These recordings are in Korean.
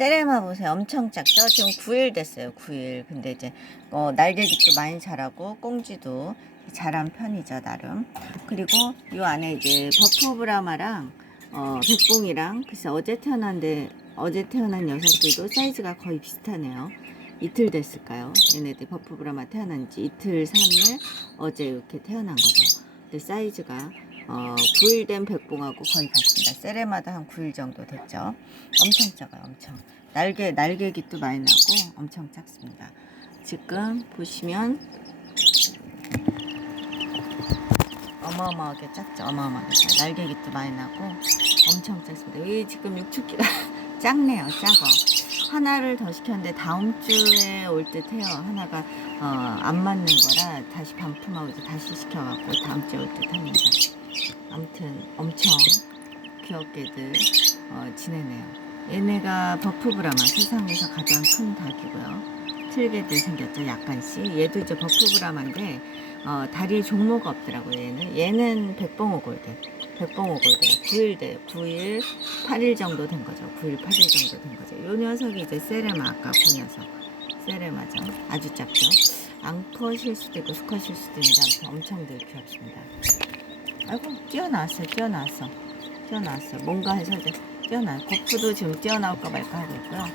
세레마 보세요. 엄청 작죠? 지금 9일 됐어요. 9일. 근데 이제 날개짓도 많이 자라고 꽁지도 자란 편이죠, 나름. 그리고 요 안에 이제 버프 브라마랑 백봉이랑 글쎄 어제 태어난 녀석들도 사이즈가 거의 비슷하네요. 이틀 됐을까요? 얘네들 버프 브라마 태어난 지 이틀 3일 어제 이렇게 태어난 거죠. 근데 사이즈가 9일 된 백봉하고 거의 같습니다. 세레마다 한 9일 정도 됐죠. 엄청 작아요. 엄청. 날개깃도 많이 나고 엄청 작습니다. 지금 보시면 어마어마하게 작죠. 어마어마하게 작아요. 날개깃도 많이 나고 엄청 작습니다. 여기 지금 육축기가 작네요. 작아. 하나를 더 시켰는데 다음 주에 올 듯해요. 하나가 안 맞는 거라 다시 반품하고 이제 다시 시켜갖고 다음 주에 올 듯합니다. 아무튼 엄청 귀엽게들 지내네요. 얘네가 버프브라마, 세상에서 가장 큰 닭이고요. 틀개들 생겼죠, 약간씩. 얘도 이제 버프브라마인데 다리에 종모가 없더라고요. 얘는 백봉오골대 9일 8일 정도 된 거죠. 9일 8일 정도 된 거죠. 요 녀석이 이제 세레마, 아까 그 녀석 세레마죠. 아주 작죠. 암컷일 수도 있고 수컷일 수도 있는데 아무튼 엄청들 귀엽습니다. 아이고, 뛰어나왔어. 뭔가 해서 이제 거푸도 지금 뛰어나올까 말까 하고 있고요.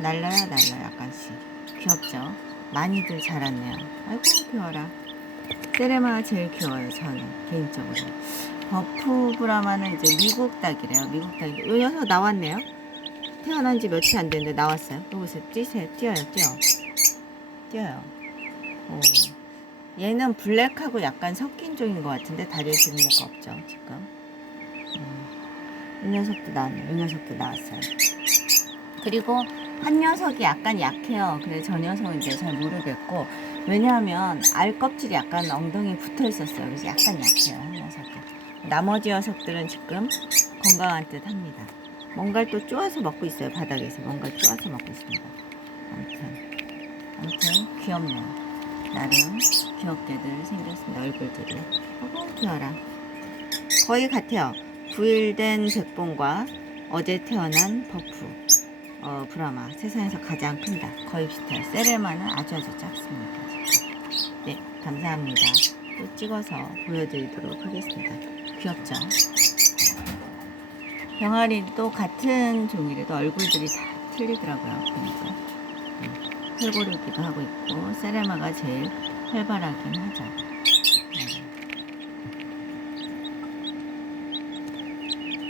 날라요, 약간씩. 귀엽죠? 많이들 자랐네요. 아이고, 귀여워라. 세레마가 제일 귀여워요, 저는, 개인적으로. 버프 브라마는 이제 미국 닭이래요, 미국 닭. 요 녀석 나왔네요. 태어난 지 며칠 안 됐는데 나왔어요. 여기서 뛰어요. 오. 얘는 블랙하고 약간 섞인 종인 것 같은데 다리에 종모가 없죠, 지금. 이 녀석도 나왔네요. 이 녀석도 나왔어요. 그리고 한 녀석이 약간 약해요. 그래서 저 녀석은 이제 잘 모르겠고, 왜냐하면 알 껍질이 약간 엉덩이에 붙어 있었어요. 그래서 약간 약해요, 한 녀석이. 나머지 녀석들은 지금 건강한 듯 합니다. 뭔가를 또 쪼아서 먹고 있어요. 바닥에서 뭔가를 쪼아서 먹고 있습니다. 아무튼 귀엽네요. 나름 귀엽게들 생겼습니다. 얼굴들이. 귀여워라. 거의 같아요. 9일 된 백봉과 어제 태어난 버프 브라마, 세상에서 가장 큰다. 거의 비슷해요. 세레마는 아주 작습니다. 네, 감사합니다. 또 찍어서 보여드리도록 하겠습니다. 귀엽죠? 병아리도 같은 종이라도 얼굴들이 다 틀리더라고요. 보니까 활고르기도 하고 있고 세레마가 제일 활발하긴 하죠.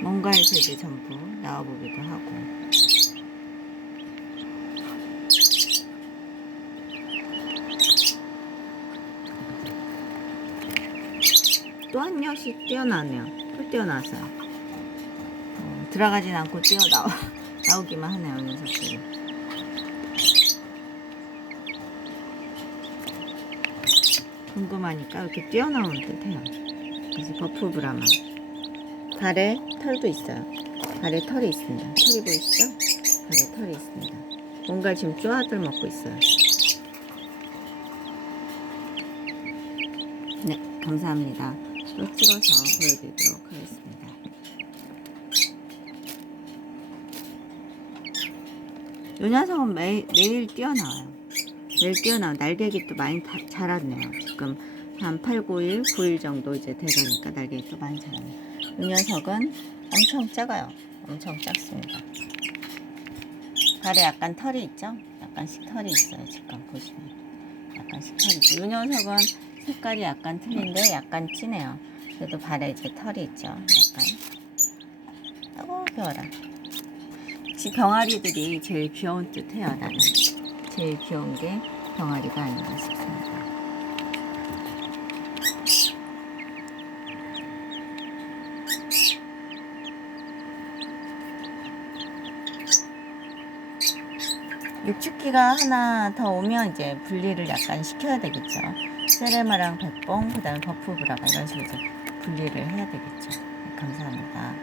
뭔가에서 이제 전부 나와보기도 하고. 또 한 녀씩 뛰어나네요. 또 뛰어나왔어요. 들어가진 않고 나오기만 하네요, 녀석들이. 궁금하니까 이렇게 뛰어나오는 듯 해요. 그래서 버프 브라마. 발에 털도 있어요. 발에 털이 있습니다. 털이 보이시죠? 발에 털이 있습니다. 뭔가 지금 쪼아들 먹고 있어요. 네, 감사합니다. 또 찍어서 보여드리도록 하겠습니다. 요 녀석은 매일 뛰어나와요. 날개깃도 많이 자랐네요. 지금 한 8, 9일 정도 이제 돼가니까 날개깃도 많이 자랐네요. 이 녀석은 엄청 작아요. 엄청 작습니다. 발에 약간 털이 있죠? 약간씩 털이 있어요. 지금 보시면 약간씩 털이 있죠. 이 녀석은 색깔이 약간 틀린데 약간 진해요. 그래도 발에 이제 털이 있죠. 약간. 아이고, 귀여워라. 병아리들이 제일 귀여운 듯 해요. 나는 제일 귀여운 게 병아리가 아닌가 싶습니다. 육축기가 하나 더 오면 이제 분리를 약간 시켜야 되겠죠. 세레마랑 백봉, 그 다음에 버프 브라마 이런 식으로 이제 분리를 해야 되겠죠. 감사합니다.